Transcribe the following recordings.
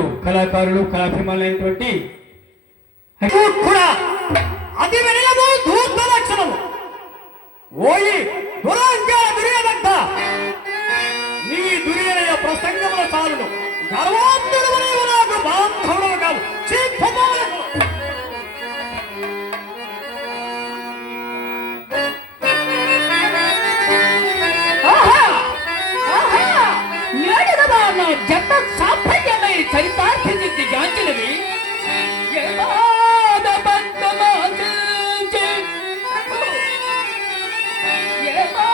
ప్రజలు కళాకారులు కళాభిమానులైనటువంటి కూడా అది వినయము ధూర్త లక్షణము. ఓయి దురాంకార దుర్యదగ్ధ నీ దుర్యనయ ప్రసంగముల చాలును గర్వాంతుడు నాకు బాంధవుడు కాదు చీ Yeah.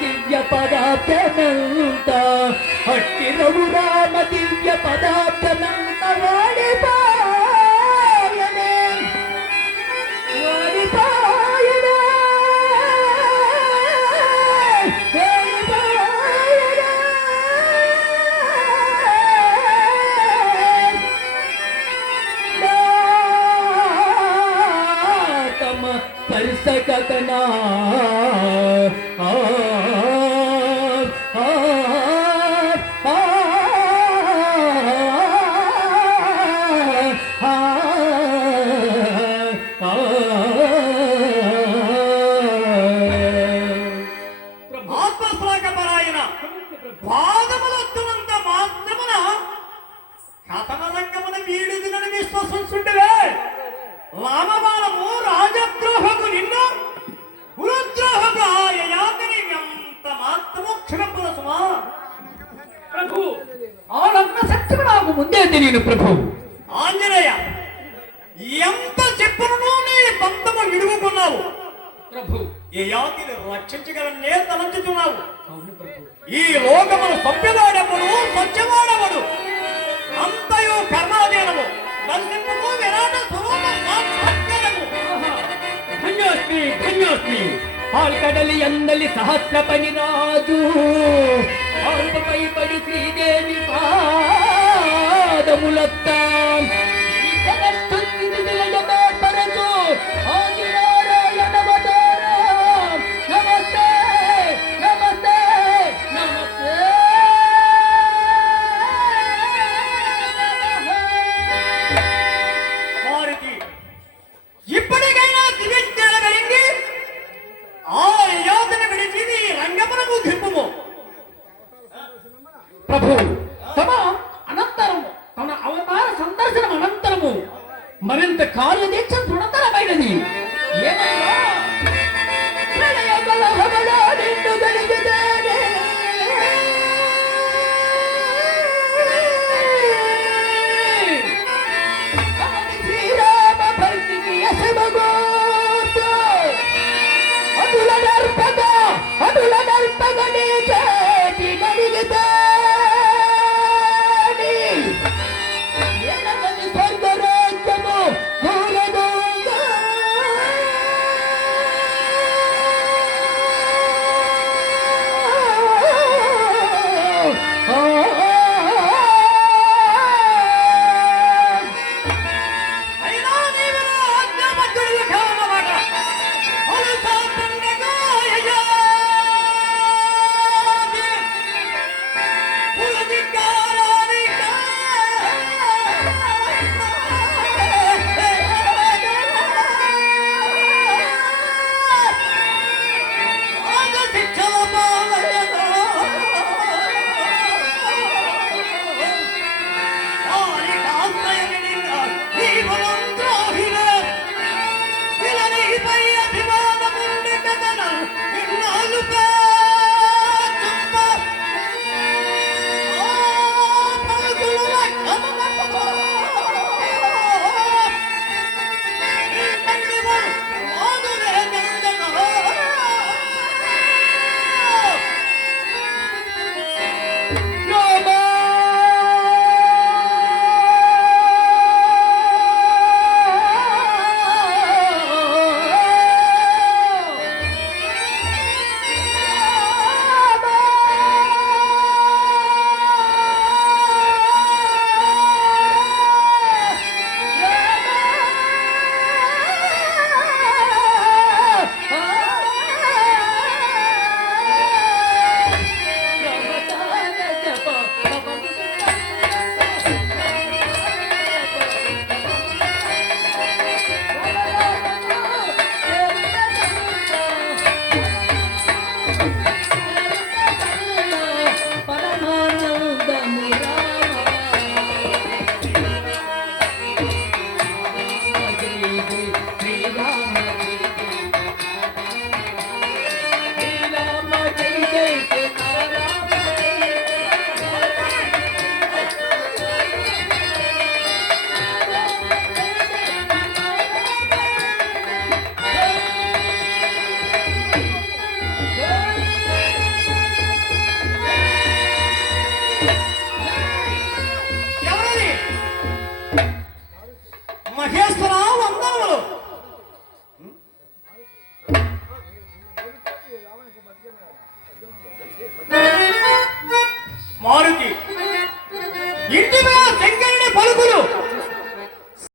దివ్య పదార్థమంత. అట్టి రఘురామ దివ్య పదార్థమంత. వాడిపాయనే వాడిపాయన వాడిపాయన తమ ముందే తెలియను ప్రభు. ఆంజనేయ ఎంత చెప్పును నీ బంధము విడుగుకున్నావు ప్రభు. ఈ యాతిని రక్షించగలనే తలంచుతున్నావు ఈ లోకమును సభ్యవాడముడు సత్యవాడముడు అంతయు కర్మాధీనము. దర్శింపుకు విరాట స్వరూప ధన్యోస్మి ధన్యోస్మి. ఆల్కడలి అందలి సహస్ర పని రాజు పడి శ్రీదేవి పాద முலத்தான்